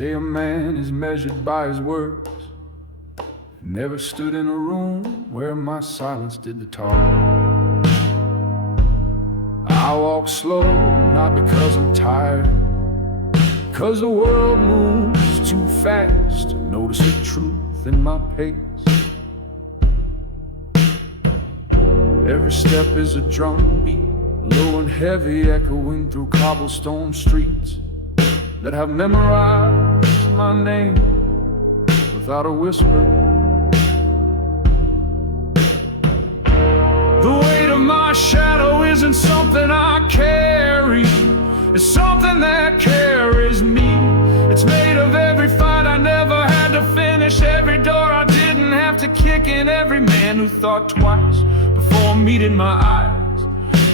say a man is measured by his words. Never stood in a room where my silence did the talk. I walk slow, not because I'm tired, 'cause the world moves too fast to notice the truth in my pace. Every step is a drum beat, low and heavy, echoing through cobblestone streets that have memorized my name without a whisper. The weight of my shadow isn't something I carry, it's something that carries me. It's made of every fight I never had to finish, every door I didn't have to kick in, every man who thought twice before meeting my eyes.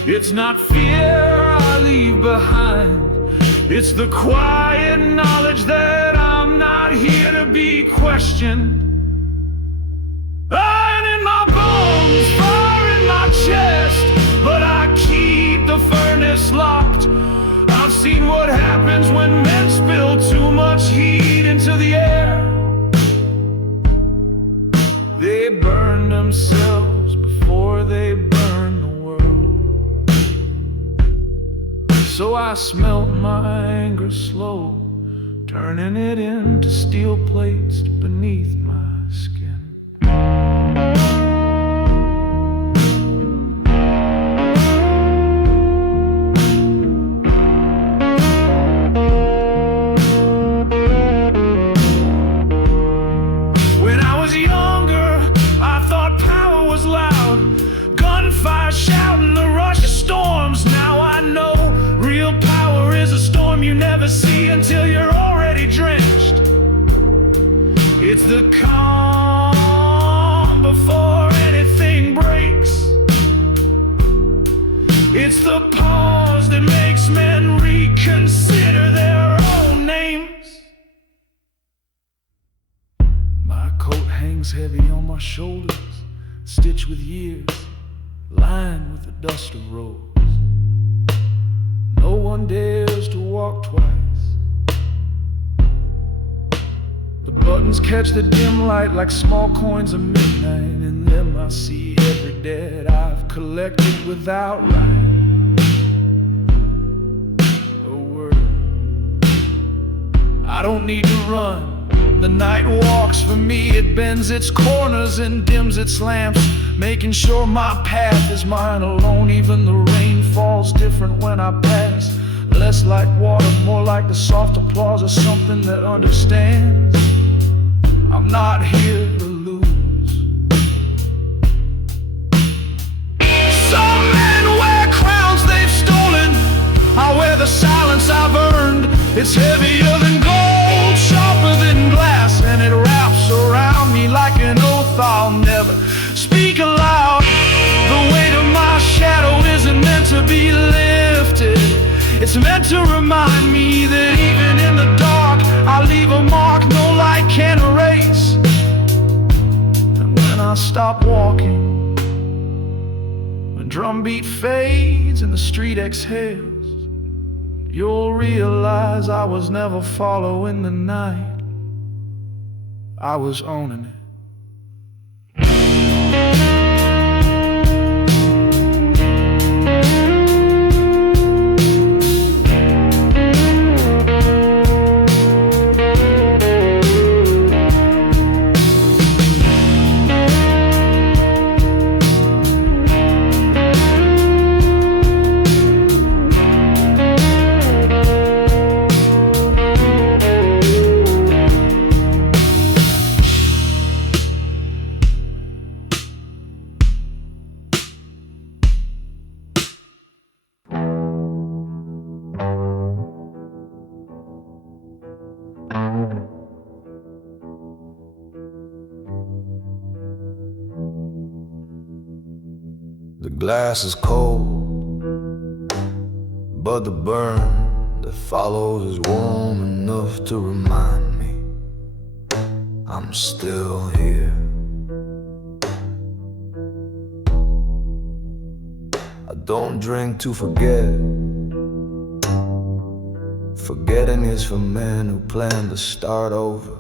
It's not fear I leave behind, it's the quiet knowledge that I'm not here to be questioned. Iron in my bones, fire in my chest, but I keep the furnace locked. I've seen what happens when men spill too much heat into the air. They burn themselves before they burn the world. So I smelt my anger slow, turning it into steel plates beneath my skin. When I was younger, I thought power was loud, gunfire shouting, the rush of storms. Now I know real power is a storm you never see until you're already drenched. It's the calm before anything breaks. It's the pause that makes men reconsider their own names. My coat hangs heavy on my shoulders, stitched with years, lined with the dust of roads. No one dares to walk twice. The buttons catch the dim light like small coins of midnight. In them I see every debt I've collected without writing a word. I don't need to run. The night walks for me, it bends its corners and dims its lamps, making sure my path is mine alone. Even the rain falls different when I pass, less like water, more like the soft applause of something that understands. I'm not here to lose. Some men wear crowns they've stolen, I wear the silence I've earned. It's heavier than gold, sharper than glass, and it wraps around me like an oath I'll never speak aloud. The weight of my shadow isn't meant to be lifted, it's meant to remind me that even in the dark I leave a mark no light can erase. And when I stop walking, when drumbeat fades and the street exhales, you'll realize I was never following the night, I was owning it. The glass is cold, but the burn that follows is warm enough to remind me I'm still here. I don't drink to forget, Forgetting is for men who plan to start over.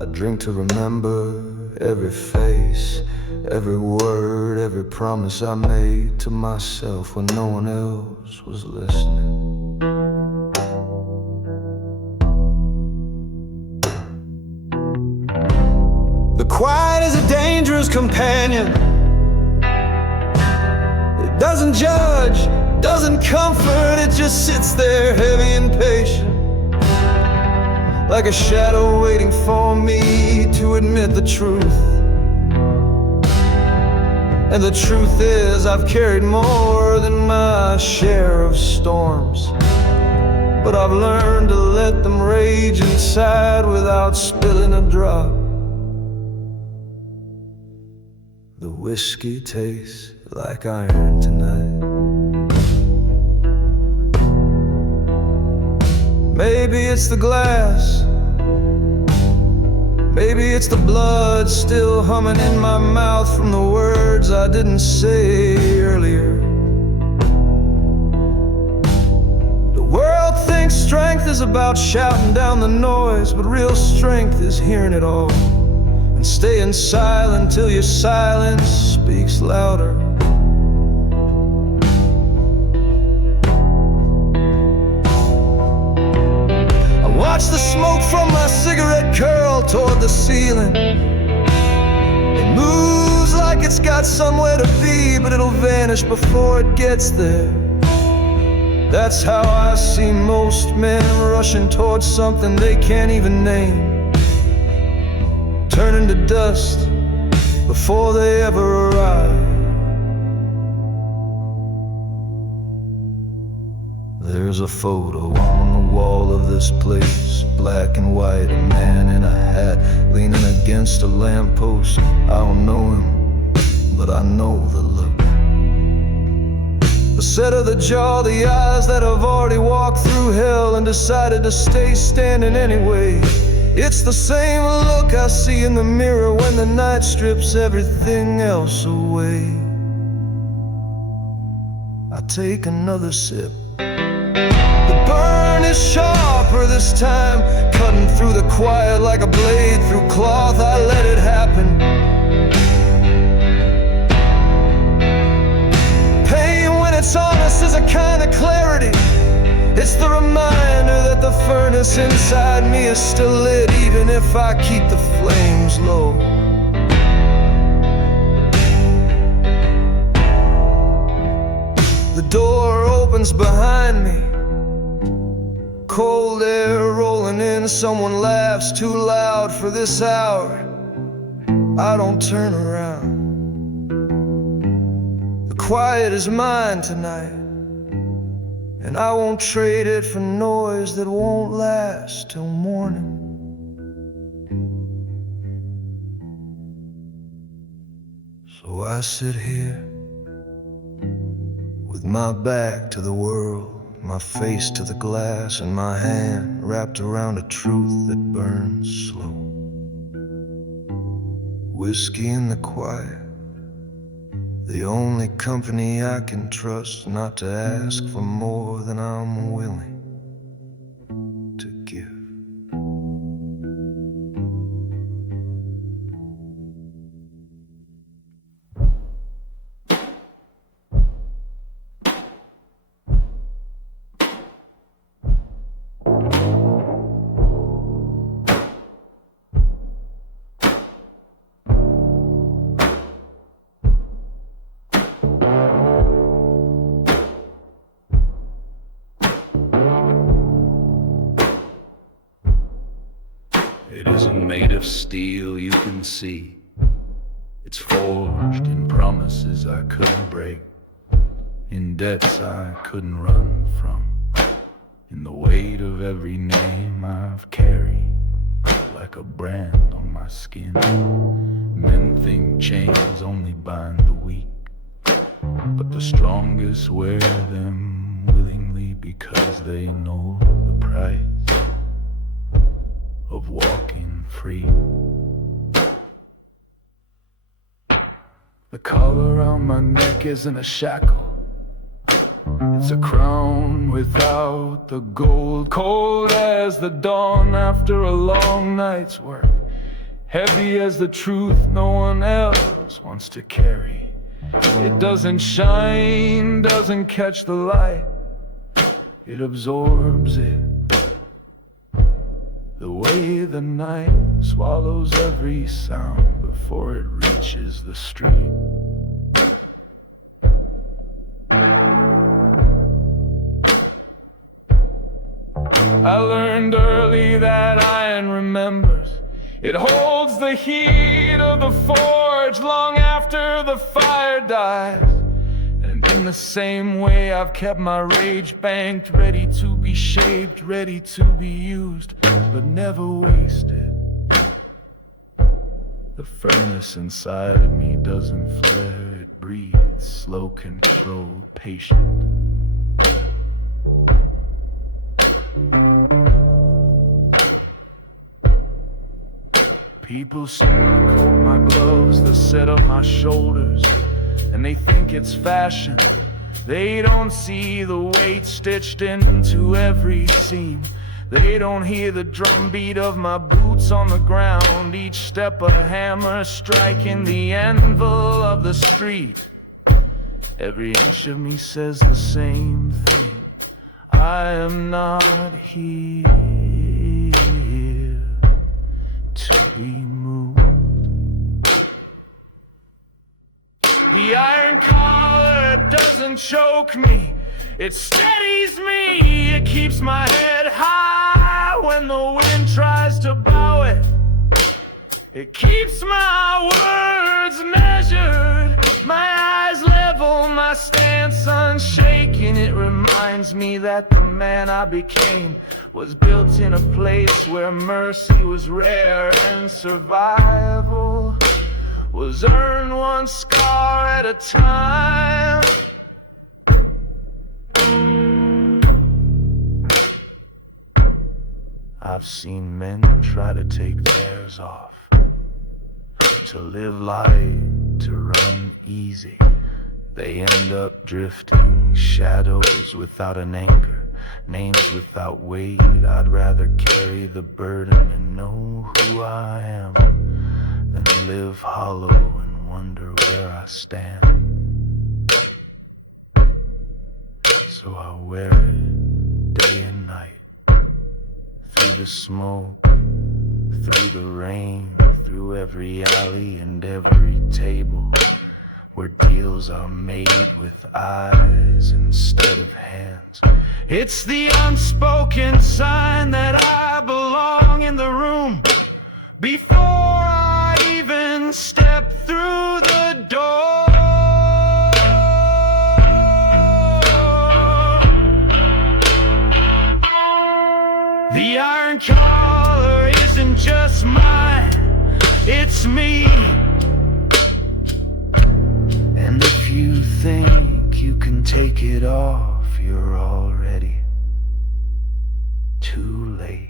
I drink to remember every face, every word, every promise I made to myself when no one else was listening. The quiet is a dangerous companion. It doesn't judge, doesn't comfort, it just sits there heavy and patient, like a shadow waiting for me to admit the truth. And the truth is, I've carried more than my share of storms, but I've learned to let them rage inside without spilling a drop. The whiskey tastes like iron tonight. Maybe it's the glass, maybe it's the blood still humming in my mouth from the words I didn't say earlier. The world thinks strength is about shouting down the noise, but real strength is hearing it all and staying silent till your silence speaks louder. Watch the smoke from my cigarette curl toward the ceiling. It moves like it's got somewhere to be, but it'll vanish before it gets there. That's how I see most men rushing towards something they can't even name, turning to dust before they ever arrive. There's a photo on the wall of this place, black and white, a man in a hat leaning against a lamppost. I don't know him, but I know the look, the set of the jaw, the eyes that have already walked through hell and decided to stay standing anyway. It's the same look I see in the mirror when the night strips everything else away. I take another sip. The burn is sharper this time, cutting through the quiet like a blade through cloth. I let it happen. Pain, when it's honest, is a kind of clarity. It's the reminder that the furnace inside me is still lit, even if I keep the flames low. The door opens behind me, cold air rolling in. Someone laughs too loud for this hour. I don't turn around. The quiet is mine tonight, and I won't trade it for noise that won't last till morning. So I sit here with my back to the world, my face to the glass, and my hand wrapped around a truth that burns slow. Whiskey in the quiet, the only company I can trust not to ask for more than I'm willing to give. It isn't made of steel you can see. It's forged in promises I couldn't break, in debts I couldn't run from, in the weight of every name I've carried like a brand on my skin. Men think chains only bind the weak, but the strongest wear them willingly because they know the price of walking free. The collar around my neck isn't a shackle, it's a crown without the gold, cold as the dawn after a long night's work, heavy as the truth no one else wants to carry. It doesn't shine, doesn't catch the light, it absorbs it, the way the night swallows every sound before it reaches the street. I learned early that iron remembers. It holds the heat of the forge long after the fire dies. And in the same way I've kept my rage banked, ready to be shaped, ready to be used, but never wasted. The furnace inside me doesn't flare, it breathes, slow, controlled, patient. People see my coat, my gloves, the set of my shoulders, and they think it's fashion. They don't see the weight stitched into every seam. They don't hear the drumbeat of my boots on the ground, each step a hammer striking the anvil of the street. Every inch of me says the same thing: I am not here to be moved. The iron collar doesn't choke me, it steadies me, it keeps my head high when the wind tries to bow it. It keeps my words measured, my eyes level, my stance unshaken. It reminds me that the man I became was built in a place where mercy was rare and survival was earned one scar at a time. I've seen men try to take theirs off, to live light, to run easy. They end up drifting, shadows without an anchor, names without weight. I'd rather carry the burden and know who I am than live hollow and wonder where I stand. So I wear it day and night, through the smoke, through the rain, through every alley and every table, where deals are made with eyes instead of hands. It's the unspoken sign that I belong in the room before I even step through the door. The iron collar isn't just mine, it's me. And if you think you can take it off, you're already too late.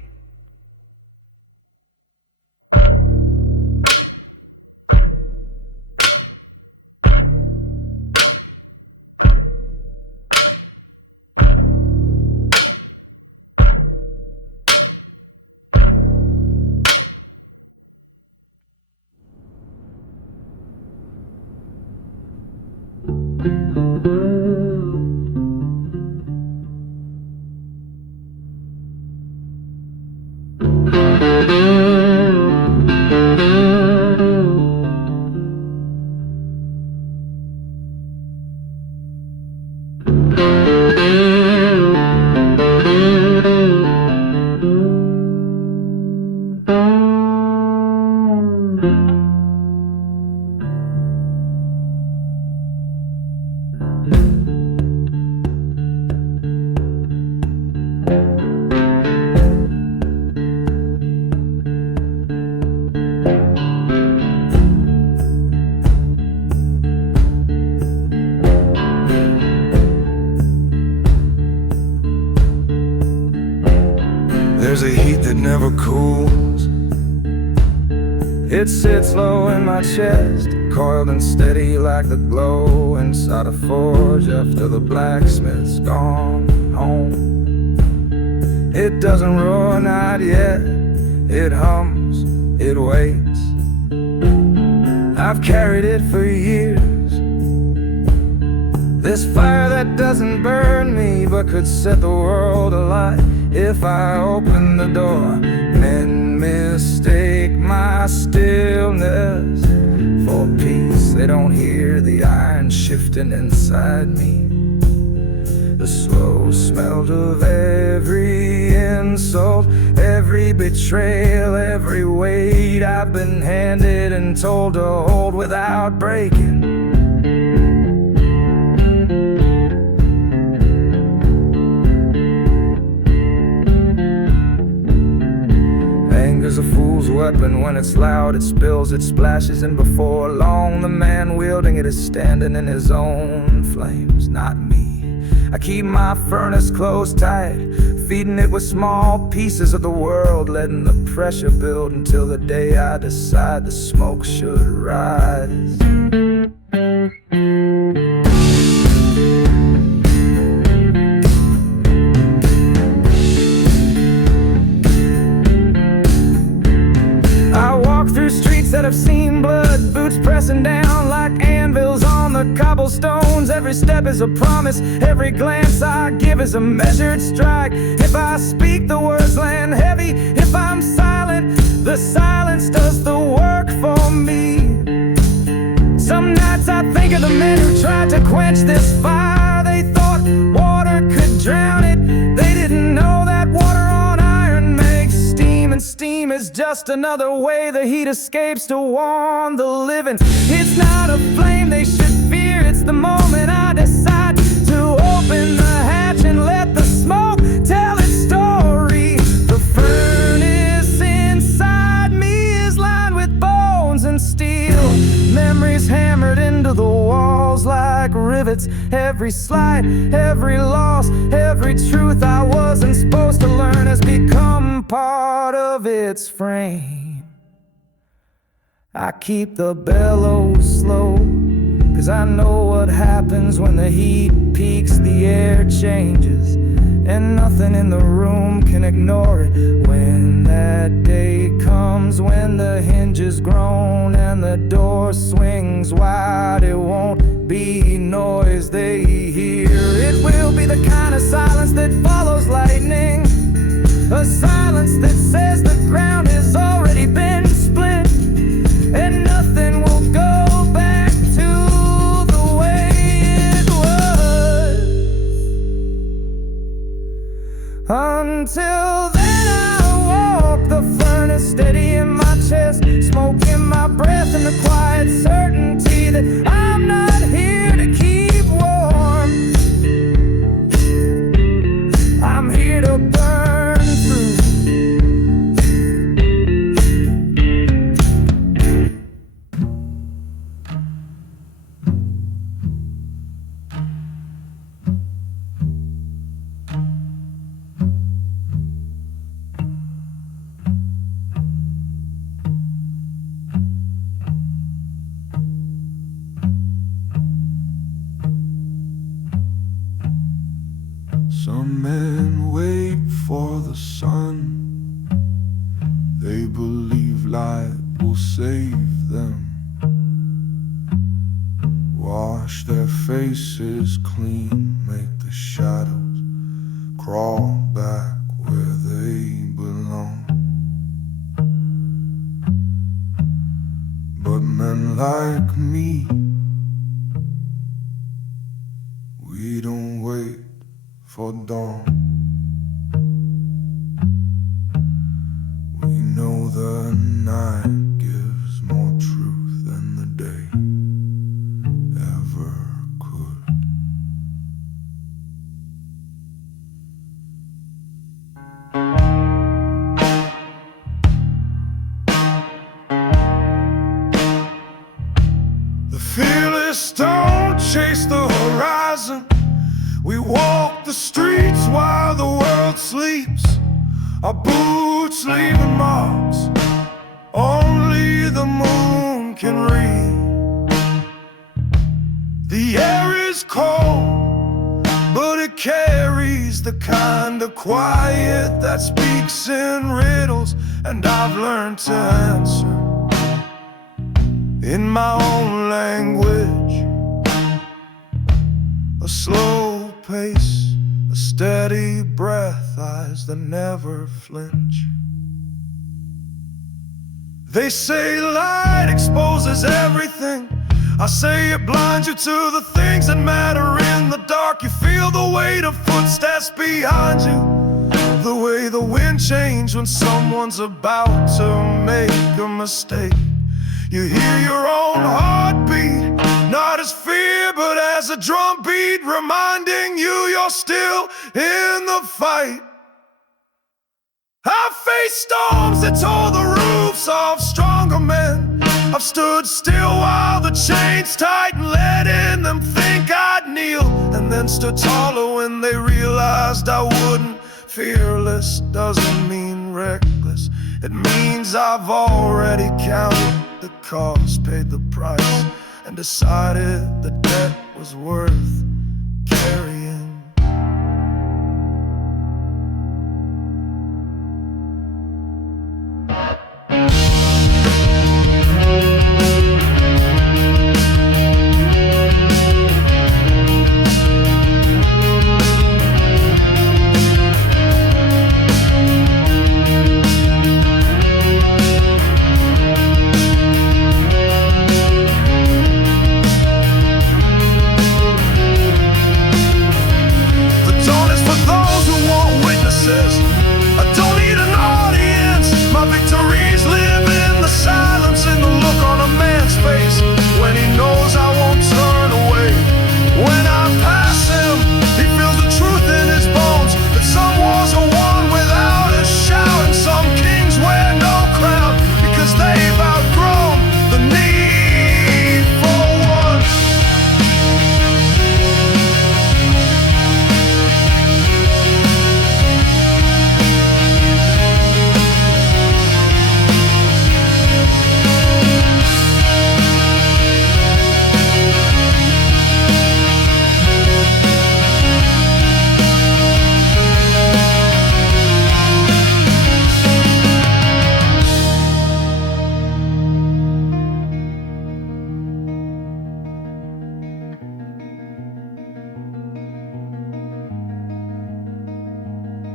There's a heat that never cools. It sits low in my chest, coiled and steady like the glow inside a forge after the blacksmith's gone home. It doesn't roar, not yet. It hums, it waits. I've carried it for years. This fire that doesn't burn me, but could set the world alight if I open the door. Men mistake my stillness for peace. They don't hear the iron shifting inside me, the slow smell of every insult, every betrayal, every weight I've been handed and told to hold without breaking. Anger's a fool's weapon. When it's loud, it spills, it splashes, and before long the man wielding it is standing in his own flames, not me. I keep my furnace closed tight, feeding it with small pieces of the world, letting the pressure build until the day I decide the smoke should rise. I walk through streets that have seen blood, boots pressing down like anvils on the cobblestones. Every step is a promise, every glance I give is a measured strike. If I speak, the words land heavy. If I'm silent, the silence does the work for me. Some nights I think of the men who tried to quench this fire. They thought water could drown it. They didn't know that water on iron makes steam, and steam is just another way the heat escapes to warm the living. It's not a flame they should fear, it's the moment I decide to open the hatch and let the smoke tell its story. The furnace inside me is lined with bones and steel, memories hammered into the walls like rivets. Every slight, every loss, every truth I wasn't supposed to learn has become part of its frame. I keep the bellows slow, 'cause I know what happens when the heat peaks, the air changes, and nothing in the room can ignore it. When that day comes, when the hinges groan and the door swings wide, it won't be noise they hear. It will be the kind of silence that follows lightning, a silence that says the ground has already been split, and nothing will go back to the way it was. Until then I walk the furnace steady in my chest, smoke in my breath, and the quiet certainty that I'm not here to keep warm. I'm here to burn through. Some men wait for the sun. They believe light will save them. Wash their faces clean, make the shadows crawl back where they belong. But men like me, we don't wait for dawn. We know the night gives more truth than the day ever could. The fearless don't chase the horizon. We walk the streets while the world sleeps, our boots leaving marks only the moon can read. The air is cold, but it carries the kind of quiet that speaks in riddles, and I've learned to answer in my own language. A slow pace, a steady breath, eyes that never flinch. They say light exposes everything. I say it blinds you to the things that matter in the dark. You feel the weight of footsteps behind you, the way the wind changes when someone's about to make a mistake. You hear your own heartbeat, not as fear but as a drum beat, reminding you you're still in the fight. I've faced storms that tore the roofs off stronger men. I've stood still while the chains tightened, letting them think I'd kneel, and then stood taller when they realized I wouldn't. Fearless doesn't mean reckless, it means I've already counted the cost, paid the price, and decided the debt was worth carrying. I don't need an audience. My victories live in the silence, in the look on a man's face when he knows I won't turn away. When I pass him, he feels the truth in his bones, that some wars are won without a shout, and some kings wear no crown because they've outgrown the need for one.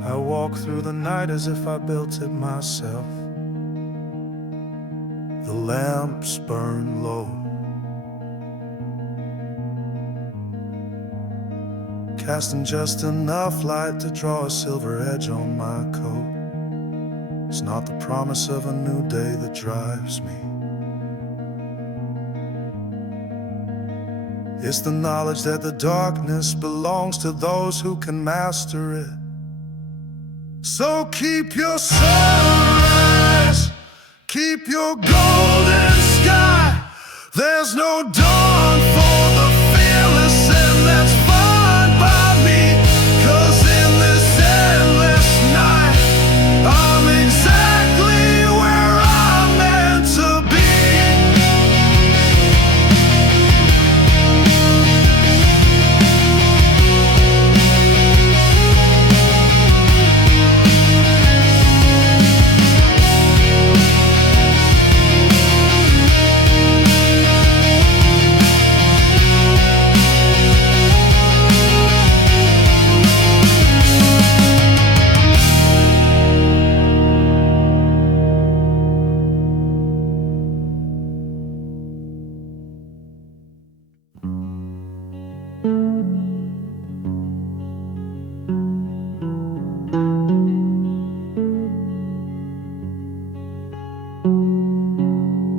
I walk through the night as if I built it myself. The lamps burn low, casting just enough light to draw a silver edge on my coat. It's not the promise of a new day that drives me, it's the knowledge that the darkness belongs to those who can master it. So keep your sunrise, keep your golden sky. There's no dawn for the fearless, and that's fine by me, 'cause in this endless night I'm exactly where I'm meant to be.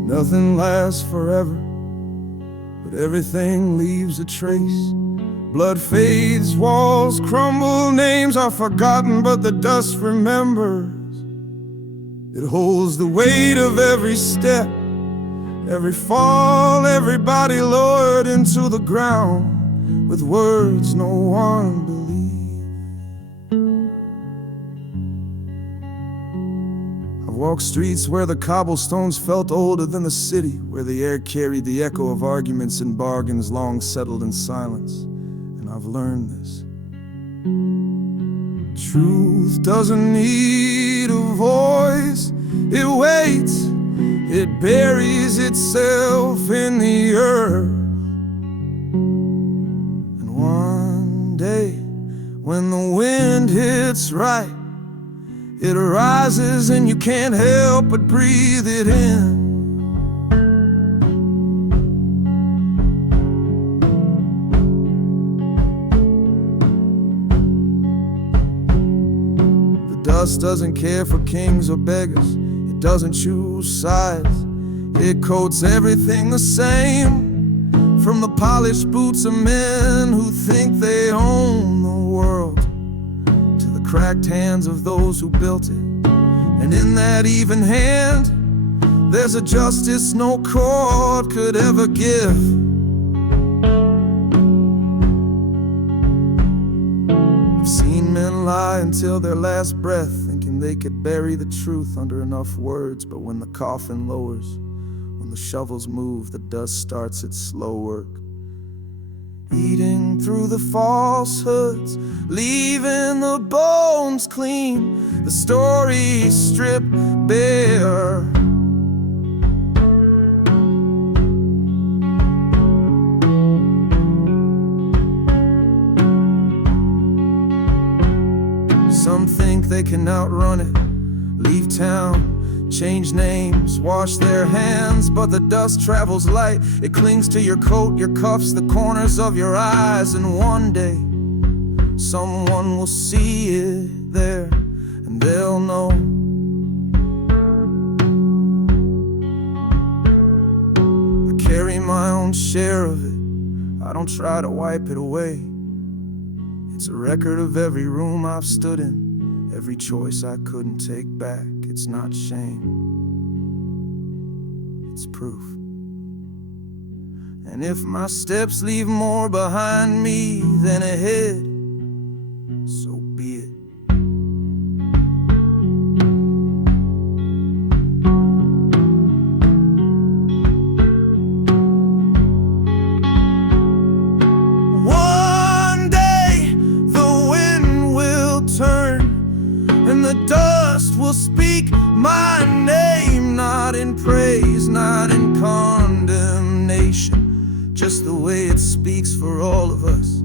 Nothing lasts forever, but everything leaves a trace. Blood fades, walls crumble, names are forgotten, but the dust remembers. It holds the weight of every step, every fall, everybody lowered into the ground with words no one believed. Walk streets where the cobblestones felt older than the city, where the air carried the echo of arguments and bargains long settled in silence. And I've learned this: Truth doesn't need a voice. It waits, it buries itself in the earth. And one day, when the wind hits right, it arises and you can't help but breathe it in. Dust doesn't care for kings or beggars. It doesn't choose sides. It coats everything the same, from the polished boots of men who think they own the world, to the cracked hands of those who built it. And in that even hand, there's a justice no court could ever give. Seen men lie until their last breath, thinking they could bury the truth under enough words. But when the coffin lowers, when the shovels move, the dust starts its slow work, eating through the falsehoods, leaving the bones clean, the story stripped bare. Some think they can outrun it, leave town, change names, wash their hands. But the dust travels light, it clings to your coat, your cuffs, the corners of your eyes. And one day, someone will see it there, and they'll know. I carry my own share of it, I don't try to wipe it away. It's a record of every room I've stood in, every choice I couldn't take back. It's not shame, it's proof. And if my steps leave more behind me than ahead, so be it. And the dust will speak my name, not in praise, not in condemnation, just the way it speaks for all of us,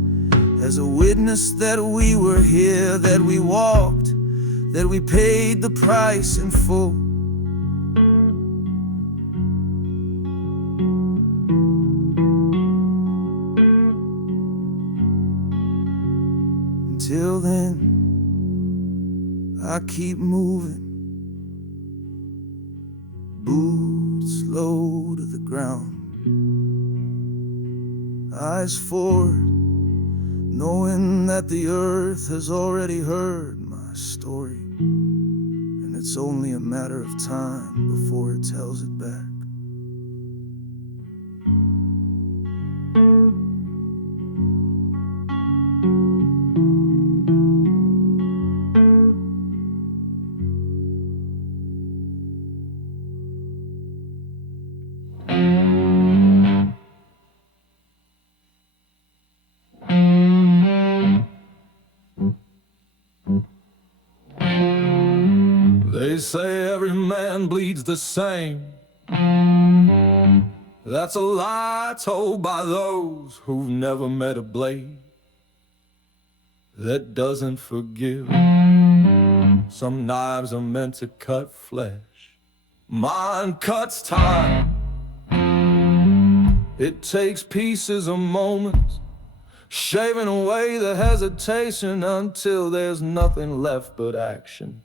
as a witness that we were here, that we walked, that we paid the price in full. Until then, I keep moving, boots low to the ground, eyes forward, knowing that the earth has already heard my story, and it's only a matter of time before it tells it back. They say every man bleeds the same. That's a lie told by those who've never met a blade that doesn't forgive. Some knives are meant to cut flesh, mine cuts time. It takes pieces of moments, shaving away the hesitation until there's nothing left but action.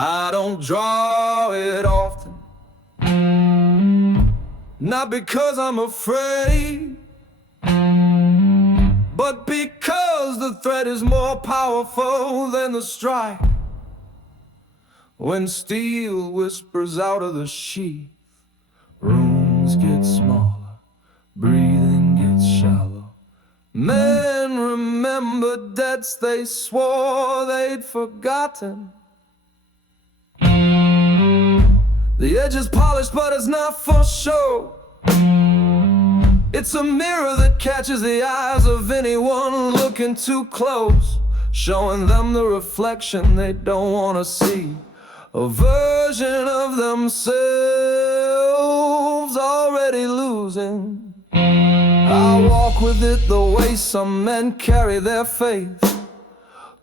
I don't draw it often, not because I'm afraid, but because the threat is more powerful than the strike. When steel whispers out of the sheath, rooms get smaller, breathing gets shallow. Men remember debts they swore they'd forgotten. The edge is polished, but it's not for show. It's a mirror that catches the eyes of anyone looking too close. showing them the reflection they don't want to see. A version of themselves already losing. I walk with it the way some men carry their faith,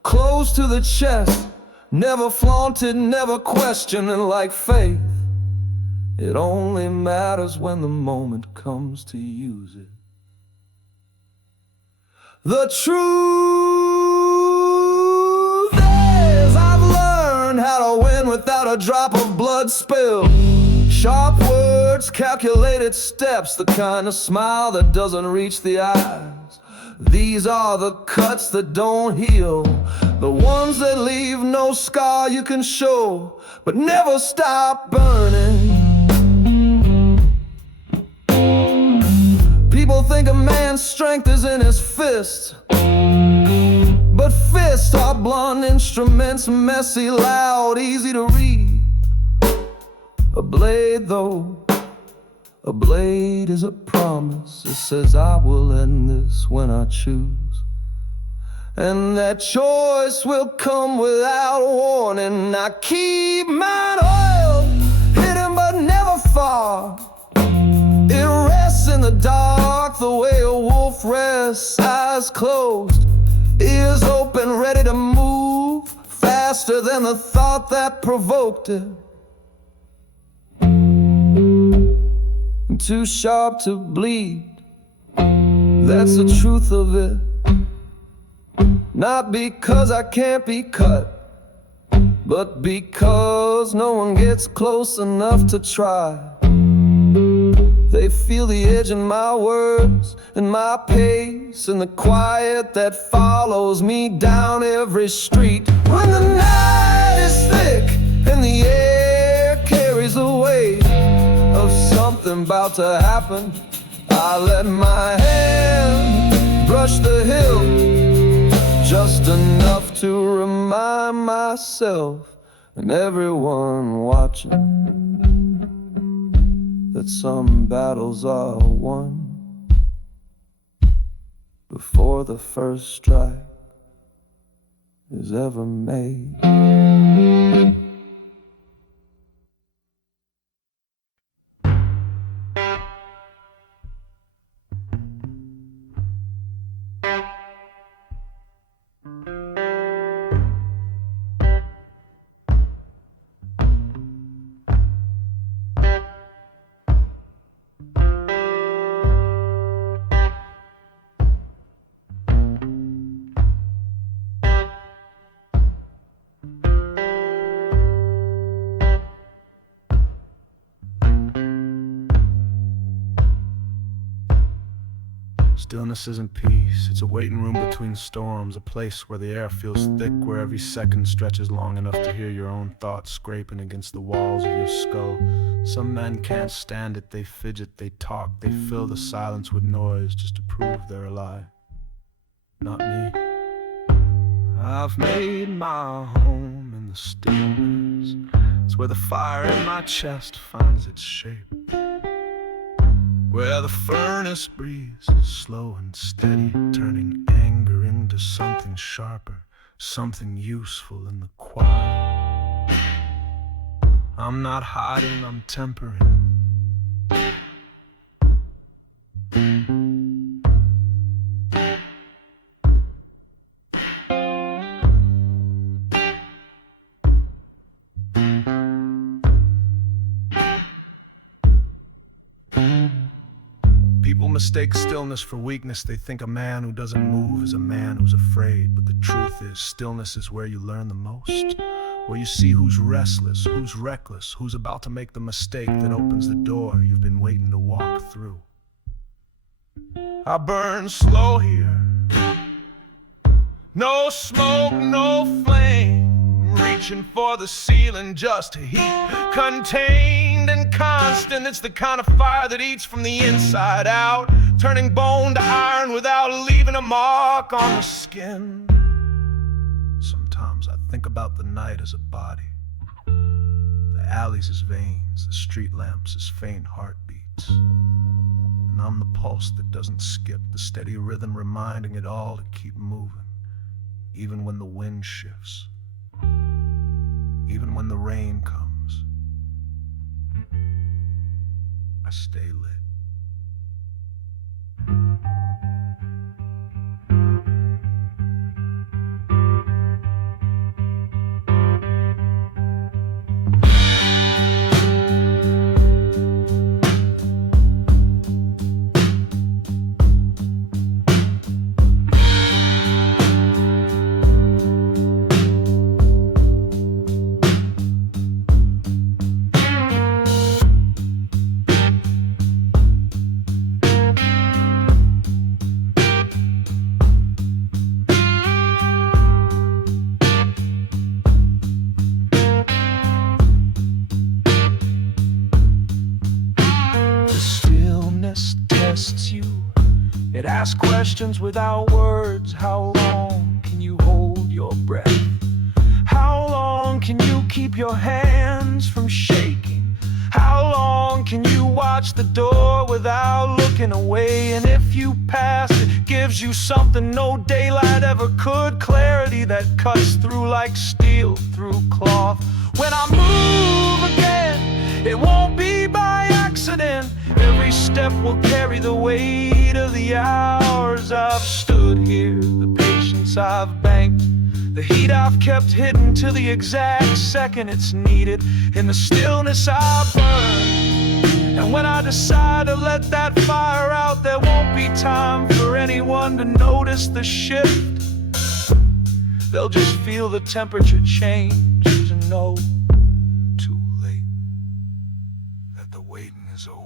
close to the chest, never flaunted, never questioning like faith. It only matters when the moment comes to use it. The truth is, I've learned how to win without a drop of blood spilled. Sharp words, calculated steps, the kind of smile that doesn't reach the eyes. These are the cuts that don't heal, the ones that leave no scar you can show, but never stop burning. People think a man's strength is in his fist, but fists are blunt instruments, messy, loud, easy to read. A blade, though, a blade is a promise. It says I will end this when I choose, and that choice will come without warning. I keep mine oiled, hidden but never far. It rests in the dark the way a wolf rests, eyes closed, ears open, ready to move faster than the thought that provoked it. Too sharp to bleed, that's the truth of it. Not because I can't be cut, but because no one gets close enough to try. They feel the edge in my words, in my pace, in the quiet that follows me down every street. When the night is thick and the air carries the weight of something about to happen, I let my hand brush the hill, just enough to remind myself and everyone watching that some battles are won before the first strike is ever made. Stillness isn't peace, it's a waiting room between storms, a place where the air feels thick, where every second stretches long enough to hear your own thoughts scraping against the walls of your skull. Some men can't stand it, they fidget, they talk, they fill the silence with noise just to prove they're alive. Not me. I've made my home in the stillness. It's where the fire in my chest finds its shape, where the furnace breathes slow and steady, turning anger into something sharper, something useful in the quiet. I'm not hiding, I'm tempering. People mistake stillness for weakness. They think a man who doesn't move is a man who's afraid. But the truth is, stillness is where you learn the most, where you see who's restless, who's reckless, who's about to make the mistake that opens the door you've been waiting to walk through. I burn slow here, no smoke, no flame, reaching for the ceiling just to heat, contained and constant. It's the kind of fire that eats from the inside out, turning bone to iron without leaving a mark on the skin. Sometimes I think about the night as a body, the alleys as veins, the street lamps as faint heartbeats, and I'm the pulse that doesn't skip, the steady rhythm reminding it all to keep moving. even when the wind shifts, even when the rain comes, I stay lit. You. It asks questions without words. How long can you hold your breath? How long can you keep your hands from shaking? How long can you watch the door without looking away? And if you pass, it gives you something no daylight ever could. Clarity that cuts through like steel through cloth. When I move again, it won't be by accident. Every step will carry the weight of the hours I've stood here, the patience I've banked, the heat I've kept hidden to the exact second it's needed, in the stillness I burn. And when I decide to let that fire out, there won't be time for anyone to notice the shift. They'll just feel the temperature change and know too late that the waiting is over.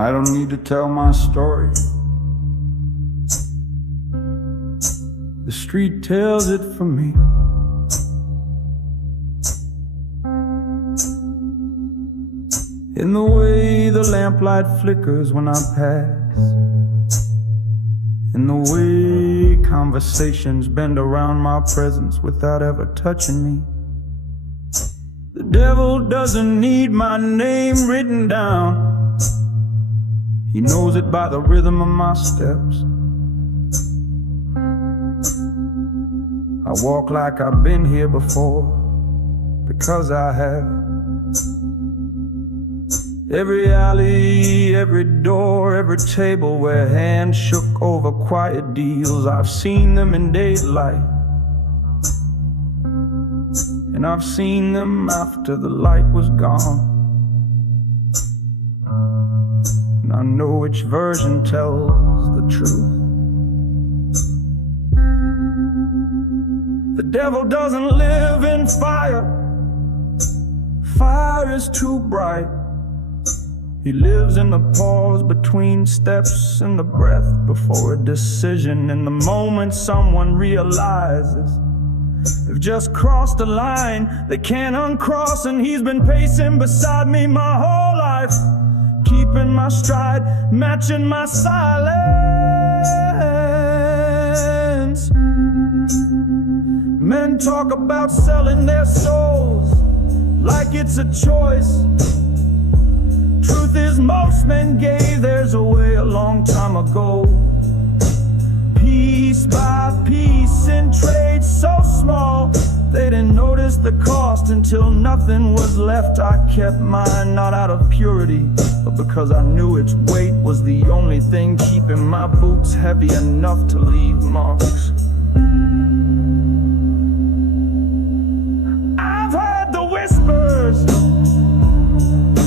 I don't need to tell my story. The street tells it for me. In the way the lamplight flickers when I pass, in the way conversations bend around my presence without ever touching me. The devil doesn't need my name written down. He knows it by the rhythm of my steps. I walk like I've been here before, because I have. Every alley, every door, every table where hands shook over quiet deals, I've seen them in daylight, and I've seen them after the light was gone. And I know which version tells the truth. The devil doesn't live in fire. Fire is too bright. He lives in the pause between steps and the breath before a decision. In the moment someone realizes they've just crossed a line they can't uncross, and he's been pacing beside me my whole life, keeping my stride, matching my silence. Men talk about selling their souls like it's a choice. Truth is most men gave theirs away a long time ago. Piece by piece in trade so small, They didn't notice the cost until nothing was left. I kept mine not out of purity, but because I knew its weight was the only thing keeping my boots heavy enough to leave marks. I've heard the whispers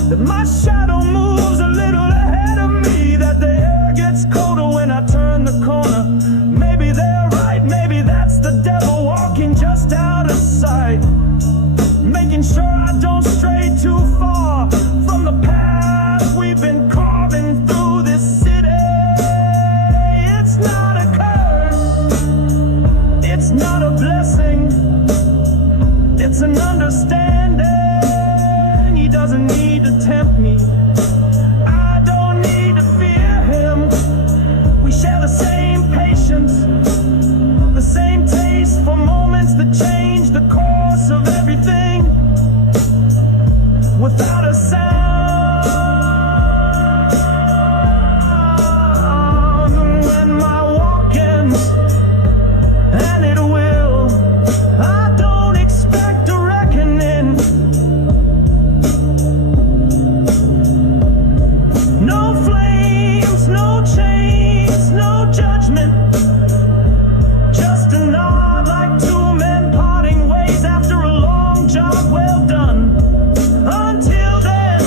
that my shadow moves a little ahead of me, that the air gets colder when I turn the corner. Maybe they're right, maybe that's the devil walking just out of sight, making sure I don't stray too far from the path we've been carving through this city. It's not a curse, it's not a blessing, it's an understanding. He doesn't need to tempt me, I don't need to fear him. We share the same patience, the same taste for moments that change the course of everything without a sound. And when my walk ends, and it will, I don't expect a reckoning. No flames, no chains, no judgment, just a nod like two men parting ways after a long job well done. Until then,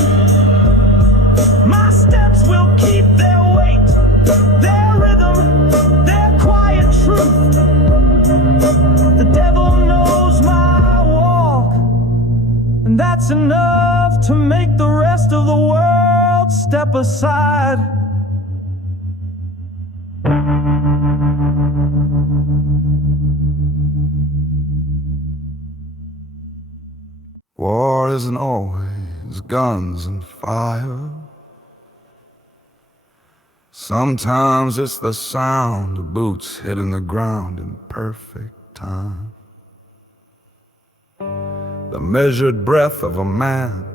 my steps will keep their weight, their rhythm, their quiet truth. The devil knows my walk, and that's enough to make the rest of the world step aside. War isn't always guns and fire. Sometimes it's the sound of boots hitting the ground in perfect time. The measured breath of a man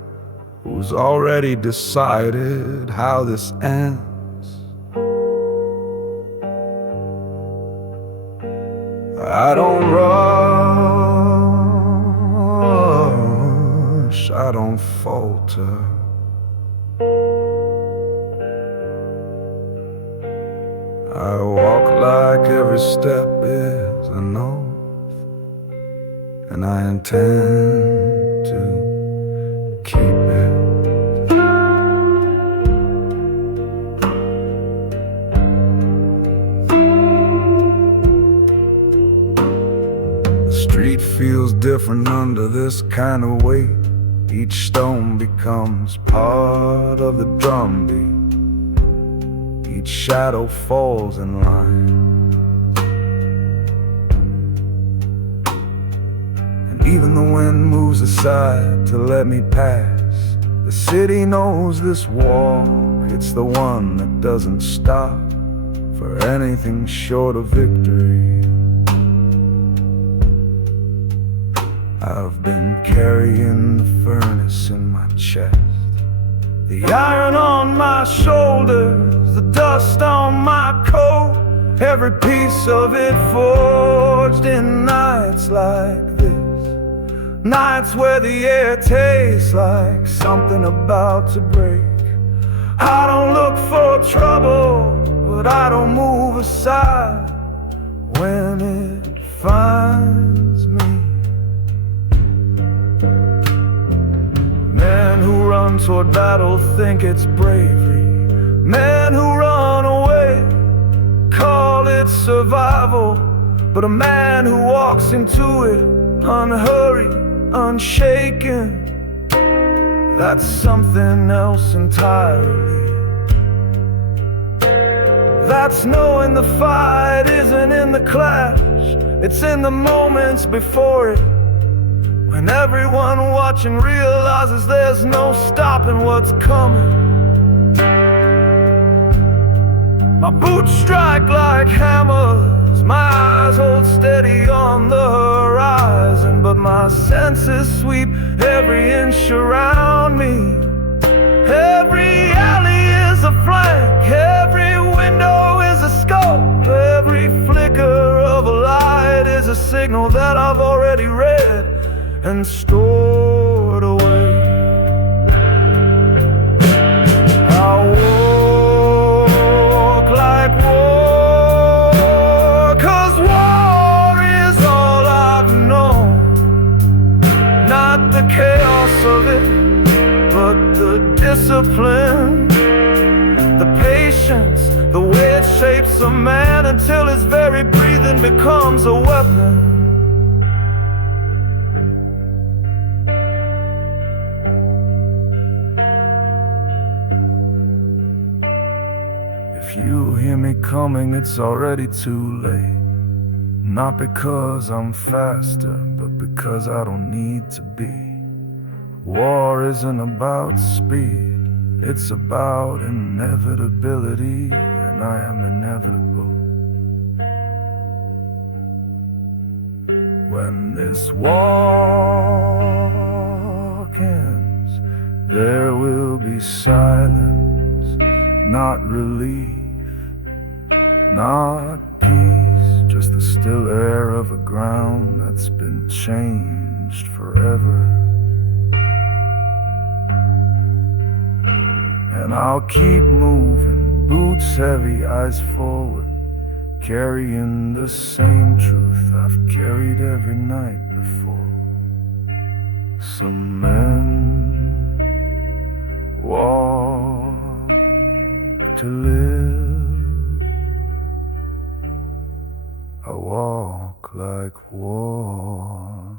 who's already decided how this ends. I don't rush, I don't falter. I walk like every step is an oath, and I intend to keep it. The street feels different under this kind of weight. Each stone becomes part of the drumbeat. Each shadow falls in line, and even the wind moves aside to let me pass. The city knows this walk, it's the one that doesn't stop for anything short of victory. I've been carrying the furnace in my chest, the iron on my shoulders, the dust on my coat, every piece of it forged in nights like this, nights where the air tastes like something about to break. I don't look for trouble, but I don't move aside when it finds me. Men who run toward battle think it's bravery. Men who run away call it survival. But a man who walks into it unhurried, unshaken, that's something else entirely. That's knowing the fight isn't in the clash, it's in the moments before it, when everyone watching realizes there's no stopping what's coming. My boots strike like hammers, my eyes hold steady on the horizon, but my senses sweep every inch around me. Every alley is a flank, every window is a scope, every flicker of a light is a signal that I've already read and stored away. I walk like war, 'cause war is all I've known. Not the chaos of it, but the discipline, the patience, the way it shapes a man until his very breathing becomes a weapon. If you hear me coming, it's already too late. Not because I'm faster, but because I don't need to be. War isn't about speed, it's about inevitability, and I am inevitable. When this walk ends, there will be silence, not relief, not peace, just the still air of a ground that's been changed forever. And I'll keep moving, boots heavy, eyes forward, carrying the same truth I've carried every night before. Some men walk to live, I walk like war.